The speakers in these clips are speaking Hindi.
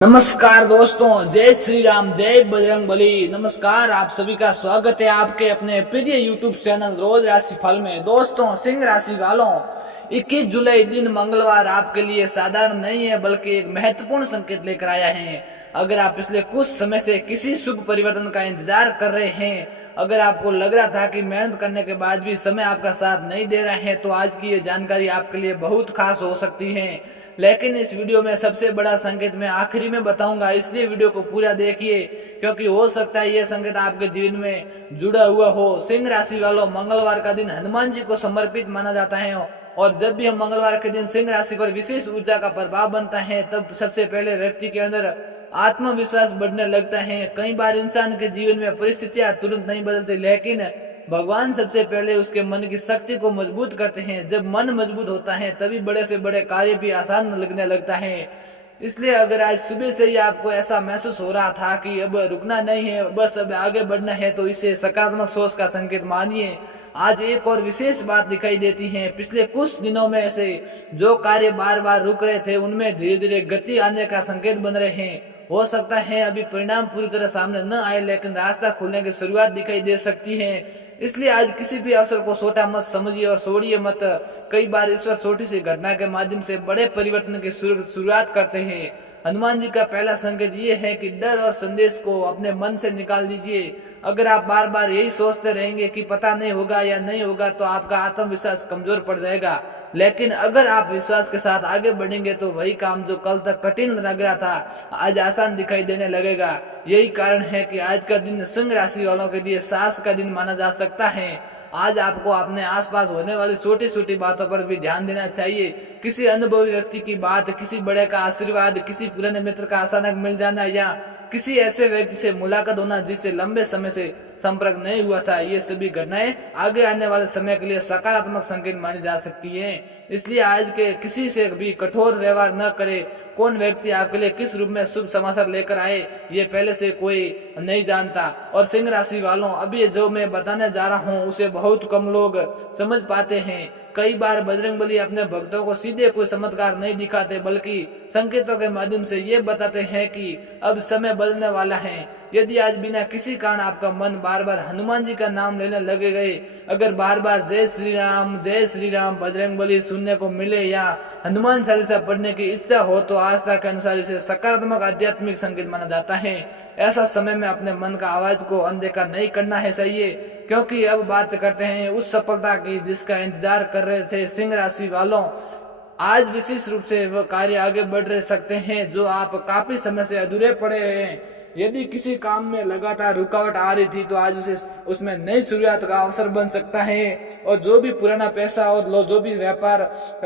नमस्कार दोस्तों, जय श्री राम, जय बजरंगबली। नमस्कार, आप सभी का स्वागत है आपके अपने प्रिय यूट्यूब चैनल रोज राशि फल में। दोस्तों, सिंह राशि वालों, 21 जुलाई दिन मंगलवार आपके लिए साधारण नहीं है बल्कि एक महत्वपूर्ण संकेत लेकर आया है। अगर आप पिछले कुछ समय से किसी शुभ परिवर्तन का इंतजार कर रहे हैं, अगर आपको लग रहा था कि मेहनत करने के बाद भी समय आपका साथ नहीं दे रहा है, तो आज की ये जानकारी आपके लिए बहुत खास हो सकती है। लेकिन इस वीडियो में सबसे बड़ा संकेत मैं आखिरी में बताऊंगा, इसलिए वीडियो को पूरा देखिए, क्योंकि हो सकता है यह संकेत आपके जीवन में जुड़ा हुआ हो। सिंह राशि वालों, मंगलवार का दिन हनुमान जी को समर्पित माना जाता है और जब भी हम मंगलवार के दिन सिंह राशि पर विशेष ऊर्जा का प्रभाव बनता है, तब सबसे पहले व्यक्ति के अंदर आत्मविश्वास बढ़ने लगता है। कई बार इंसान के जीवन में परिस्थितियां तुरंत नहीं बदलती, लेकिन भगवान सबसे पहले उसके मन की शक्ति को मजबूत करते हैं। जब मन मजबूत होता है तभी बड़े से बड़े कार्य भी आसान लगने लगता है। इसलिए अगर आज सुबह से ही आपको ऐसा महसूस हो रहा था कि अब रुकना नहीं है, बस अब आगे बढ़ना है, तो इसे सकारात्मक सोच का संकेत मानिए। आज एक और विशेष बात दिखाई देती है। पिछले कुछ दिनों में से जो कार्य बार बार रुक रहे थे, उनमें धीरे धीरे गति आने का संकेत बन रहे हैं। हो सकता है अभी परिणाम पूरी तरह सामने न आए, लेकिन रास्ता खुलने की शुरुआत दिखाई दे सकती है। इसलिए आज किसी भी अवसर को छोटा मत समझिए और छोड़िए मत। कई बार ईश्वर छोटी सी घटना के माध्यम से बड़े परिवर्तन की शुरुआत करते हैं। हनुमान जी का पहला संकेत ये है कि डर और संदेश को अपने मन से निकाल दीजिए। अगर आप बार बार यही सोचते रहेंगे कि पता नहीं होगा या नहीं होगा, तो आपका आत्मविश्वास कमजोर पड़ जाएगा। लेकिन अगर आप विश्वास के साथ आगे बढ़ेंगे, तो वही काम जो कल तक कठिन लग रहा था, आज आसान दिखाई देने लगेगा। यही कारण है कि आज का दिन सिंह राशि वालों के लिए साहस का दिन माना जा सकता है। आज आपको अपने आसपास होने वाली छोटी छोटी बातों पर भी ध्यान देना चाहिए। किसी अनुभवी व्यक्ति की बात, किसी बड़े का आशीर्वाद, किसी पुराने मित्र का अचानक मिल जाना या किसी ऐसे व्यक्ति से मुलाकात होना जिससे लंबे समय से संपर्क नहीं हुआ था, ये सभी घटनाएं आगे आने वाले समय के लिए सकारात्मक संकेत मानी जा सकती है। इसलिए आज के किसी से भी कठोर व्यवहार न करें। कौन व्यक्ति आपके लिए किस रूप में शुभ समाचार लेकर आए, ये पहले से कोई नहीं जानता। और सिंह राशि वालों, अभी जो मैं बताने जा रहा हूँ उसे बहुत कम लोग समझ पाते हैं। कई बार बजरंगबली अपने भक्तों को सीधे कोई चमत्कार नहीं दिखाते, बल्कि संकेतों के माध्यम से ये बताते हैं कि अब समय बदलने वाला है। यदि आज बिना किसी कारण आपका मन बार बार हनुमान जी का नाम लेने लगे गए, अगर बार बार जय श्री राम बजरंगबली सुनने को मिले या हनुमान चालीसा पढ़ने की इच्छा हो, तो आस्था के अनुसार इसे सकारात्मक आध्यात्मिक संकेत माना जाता है। ऐसा समय में अपने मन का आवाज को अनदेखा नहीं करना है चाहिए, क्योंकि अब बात करते हैं उस सफलता की जिसका इंतजार कर रहे थे सिंह राशि वालों। आज विशेष रूप से वह कार्य आगे बढ़ रह सकते हैं जो आप काफी समय से अधूरे पड़े हैं। यदि किसी काम में लगातार रुकावट आ रही थी, तो आज उसमें नई शुरुआत का अवसर बन सकता है। और जो भी पुराना पैसा और जो भी व्यापार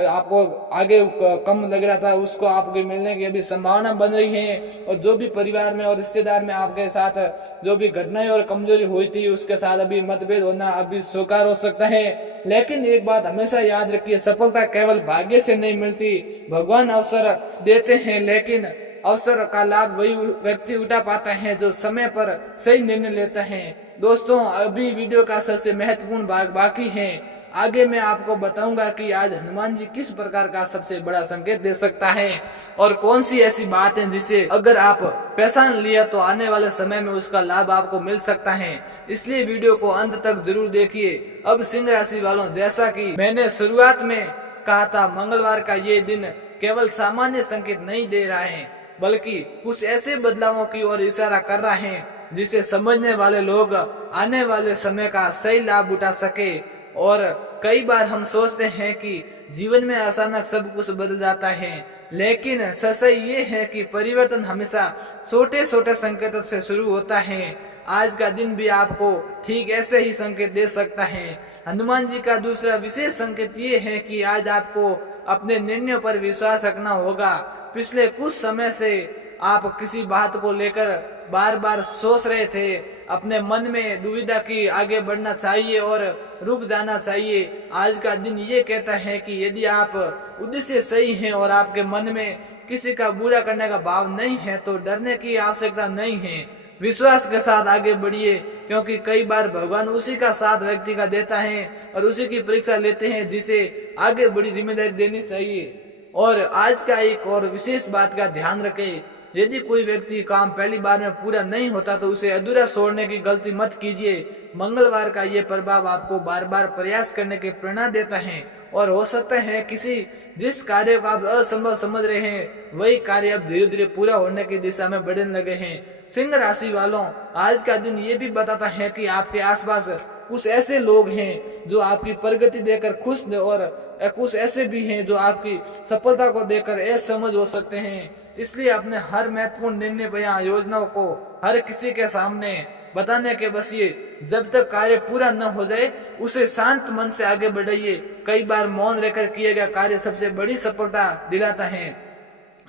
आपको आगे कम लग रहा था, उसको आपके मिलने की अभी संभावना बन रही है। और जो भी परिवार में और रिश्तेदार में आपके साथ जो भी घटनाएं और कमजोरी हुई थी, उसके साथ अभी मतभेद होना अभी स्वीकार हो सकता है। लेकिन एक बात हमेशा याद रखिए, सफलता केवल भाग्य से नहीं मिलती। भगवान अवसर देते हैं, लेकिन अवसर का लाभ वही व्यक्ति उठा पाता है जो समय पर सही निर्णय लेता है। दोस्तों, अभी वीडियो का सबसे महत्वपूर्ण भाग बाकी है। आगे मैं आपको बताऊंगा कि आज हनुमान जी किस प्रकार का सबसे बड़ा संकेत दे सकता है और कौन सी ऐसी बात है जिसे अगर आप पहचान लिया तो आने वाले समय में उसका लाभ आपको मिल सकता है। इसलिए वीडियो को अंत तक जरूर देखिए। अब सिंह राशि वालों, जैसा कि मैंने शुरुआत में कहा था, मंगलवार का ये दिन केवल सामान्य संकेत नहीं दे रहा है, बल्कि कुछ ऐसे बदलावों की ओर इशारा कर रहा है जिसे समझने वाले लोग आने वाले समय का सही लाभ उठा सके। और कई बार हम सोचते हैं कि जीवन में अचानक सब कुछ बदल जाता है, लेकिन सच्चाई ये है कि परिवर्तन हमेशा छोटे छोटे संकेतों से शुरू होता है। आज का दिन भी आपको ठीक ऐसे ही संकेत दे सकता है। हनुमान जी का दूसरा विशेष संकेत ये है कि आज आपको अपने निर्णयों पर विश्वास रखना होगा। पिछले कुछ समय से आप किसी बात को लेकर बार बार सोच रहे थे, अपने मन में दुविधा की आगे बढ़ना चाहिए और रुक जाना चाहिए। आज का दिन ये कहता है कि यदि आप उद्देश्य सही हैं और आपके मन में किसी का बुरा करने का भाव नहीं है, तो डरने की आवश्यकता नहीं है। विश्वास के साथ आगे बढ़िए, क्योंकि कई बार भगवान उसी का साथ व्यक्ति का देता है और उसी की परीक्षा लेते हैं जिसे आगे बड़ी जिम्मेदारी देनी चाहिए। और आज का एक और विशेष बात का ध्यान रखें, यदि कोई व्यक्ति काम पहली बार में पूरा नहीं होता तो उसे अधूरा छोड़ने की गलती मत कीजिए। मंगलवार का ये प्रभाव आपको बार बार प्रयास करने की प्रेरणा देता है और हो सकता है जिस कार्य को आप असंभव समझ रहे हैं वही कार्य अब धीरे धीरे पूरा होने की दिशा में बढ़ने लगे हैं। सिंह राशि वालों, आज का दिन ये भी बताता है कि आपके आसपास कुछ ऐसे लोग हैं जो आपकी प्रगति देखकर खुश और कुछ ऐसे भी हैं जो आपकी सफलता को देखकर असमझ हो सकते हैं। इसलिए अपने हर महत्वपूर्ण निर्णय या योजनाओं को हर किसी के सामने बताने के बसिए। जब तक कार्य पूरा न हो जाए उसे शांत मन से आगे बढ़ाइए। कई बार मौन रहकर किए गया कार्य सबसे बड़ी सफलता दिलाता है।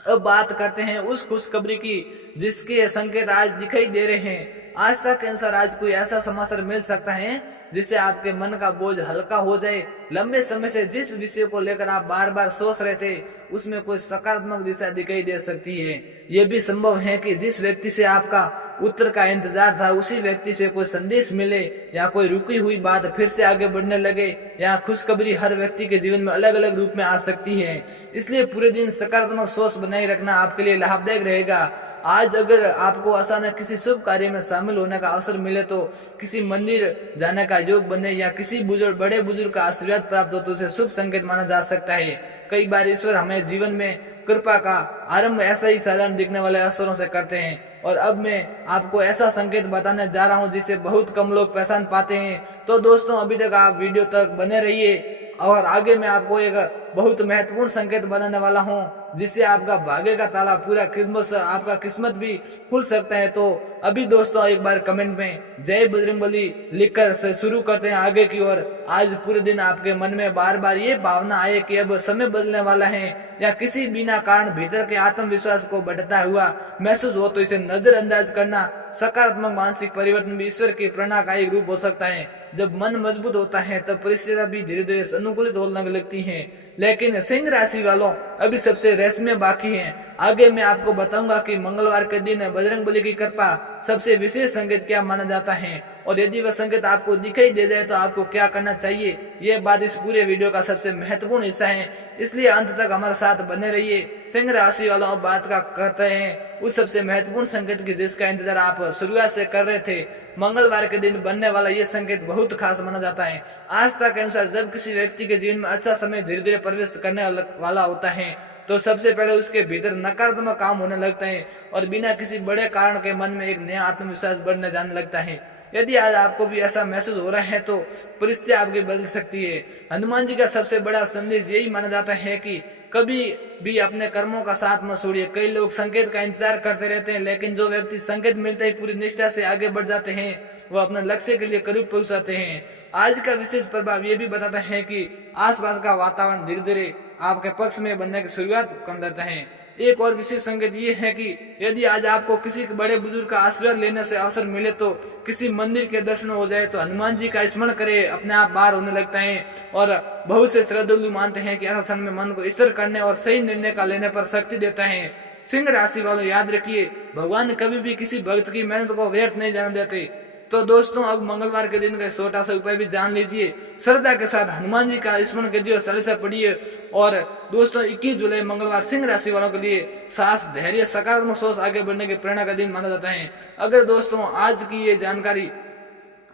अब बात करते हैं उस खुशखबरी की जिसके संकेत आज दिखाई दे रहे हैं। आस्था के अनुसार आज कोई ऐसा समाचार मिल सकता है जिससे आपके मन का बोझ हल्का हो जाए। लंबे समय से जिस विषय को लेकर आप बार बार सोच रहे थे उसमें कोई सकारात्मक दिशा दिखाई दे सकती है। यह भी संभव है कि जिस व्यक्ति से आपका उत्तर का इंतजार था उसी व्यक्ति से कोई संदेश मिले या कोई रुकी हुई बात फिर से आगे बढ़ने लगे। या खुशखबरी हर व्यक्ति के जीवन में अलग अलग रूप में आ सकती है, इसलिए पूरे दिन सकारात्मक सोच बनाए रखना आपके लिए लाभदायक रहेगा। आज अगर आपको अचानक किसी शुभ कार्य में शामिल होने का अवसर मिले तो किसी मंदिर जाने का योग बने या किसी बड़े बुजुर्ग का आशीर्वाद प्राप्त हो तो उसे शुभ संकेत माना जा सकता है। कई बार ईश्वर हमें जीवन में कृपा का आरंभ ऐसा ही साधारण दिखने वाले अवसरों से करते हैं। और अब मैं आपको ऐसा संकेत बताने जा रहा हूं जिसे बहुत कम लोग पहचान पाते हैं। तो दोस्तों, अभी तक आप वीडियो तक बने रहिए और आगे मैं आपको एक बहुत महत्वपूर्ण संकेत बताने वाला हूं जिससे आपका भाग्य का ताला पूरा आपका किस्मत भी खुल सकता है। तो अभी दोस्तों एक बार कमेंट में जय बजरंगबली लिखकर से शुरू करते हैं आगे की ओर। आज पूरे दिन आपके मन में बार बार ये भावना आए कि अब समय बदलने वाला है या किसी बिना कारण भीतर के आत्मविश्वास को बढ़ता हुआ महसूस हो तो इसे नजरअंदाज करना। सकारात्मक मानसिक परिवर्तन भी ईश्वर की प्रेरणा का एक रूप हो सकता है। जब मन मजबूत होता है तब परिस्थितियां भी धीरे धीरे अनुकूलित होने लगती हैं। लेकिन सिंह राशि वालों, अभी सबसे रहस्य बाकी है। आगे मैं आपको बताऊंगा कि मंगलवार के दिन बजरंगबली की कृपा सबसे विशेष संकेत क्या माना जाता है और यदि वह संकेत आपको दिखाई दे जाए तो आपको क्या करना चाहिए। यह बात इस पूरे वीडियो का सबसे महत्वपूर्ण हिस्सा है, इसलिए अंत तक हमारे साथ बने रहिए। सिंह राशि वालों, अब बात का करते हैं उस सबसे महत्वपूर्ण संकेत की जिसका इंतजार आप शुरुआत से कर रहे थे। मंगलवार के दिन बनने वाला यह संकेत बहुत खास माना जाता है। आस्था के अनुसार जब किसी व्यक्ति के जीवन में अच्छा समय धीरे धीरे प्रवेश करने वाला होता है तो सबसे पहले उसके भीतर नकारात्मक काम होने लगता है और बिना किसी बड़े कारण के मन में एक नया आत्मविश्वास बढ़ने जाने लगता है। यदि आज आपको भी ऐसा महसूस हो रहा है तो परिस्थिति आपकी बदल सकती है। हनुमान जी का सबसे बड़ा संदेश यही माना जाता है कि कभी भी अपने कर्मों का साथ मत छोड़िए। कई लोग संकेत का इंतजार करते रहते हैं, लेकिन जो व्यक्ति संकेत मिलते ही पूरी निष्ठा से आगे बढ़ जाते हैं वो अपने लक्ष्य के लिए करीब पहुंच जाते हैं। आज का विशेष प्रभाव ये भी बताता है कि आसपास का वातावरण धीरे धीरे आपके पक्ष में बनने की शुरुआत कर देता है। एक और विशेष संकेत ये है कि यदि आज आपको किसी बड़े बुजुर्ग का आशीर्वाद लेने से अवसर मिले तो किसी मंदिर के दर्शन हो जाए तो हनुमान जी का स्मरण करे, अपने आप बाहर होने लगता है। और बहुत से श्रद्धालु मानते हैं कि ऐसा क्षण में मन को स्थिर करने और सही निर्णय का लेने पर शक्ति देता है। सिंह राशि वालों, याद रखिए भगवान कभी भी किसी भक्त की मेहनत को व्यर्थ नहीं जाने देते। तो दोस्तों, अब मंगलवार के दिन का छोटा सा उपाय भी जान लीजिए। श्रद्धा के साथ हनुमान जी का स्मरण कीजिए और चालीसा पढ़िए। और दोस्तों, 21 जुलाई मंगलवार सिंह राशि वालों के लिए साहस, धैर्य, सकारात्मक सोच, आगे बढ़ने की प्रेरणा का दिन माना जाता है। अगर दोस्तों आज की ये जानकारी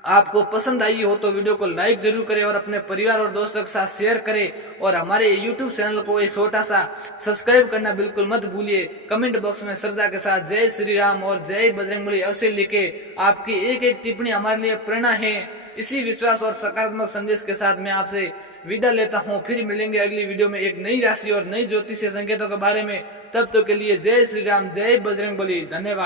आपको पसंद आई हो तो वीडियो को लाइक जरूर करें और अपने परिवार और दोस्तों के साथ शेयर करें और हमारे YouTube चैनल को एक छोटा सा सब्सक्राइब करना बिल्कुल मत भूलिए। कमेंट बॉक्स में श्रद्धा के साथ जय श्री राम और जय बजरंगबली अवश्य लिखे। आपकी एक एक टिप्पणी हमारे लिए प्रेरणा है। इसी विश्वास और सकारात्मक संदेश के साथ मैं आपसे विदा लेता हूँ। फिर मिलेंगे अगली वीडियो में एक नई राशि और नई ज्योतिषीय संकेतों के बारे में। तब तक के लिए जय श्री राम, जय बजरंगबली। धन्यवाद।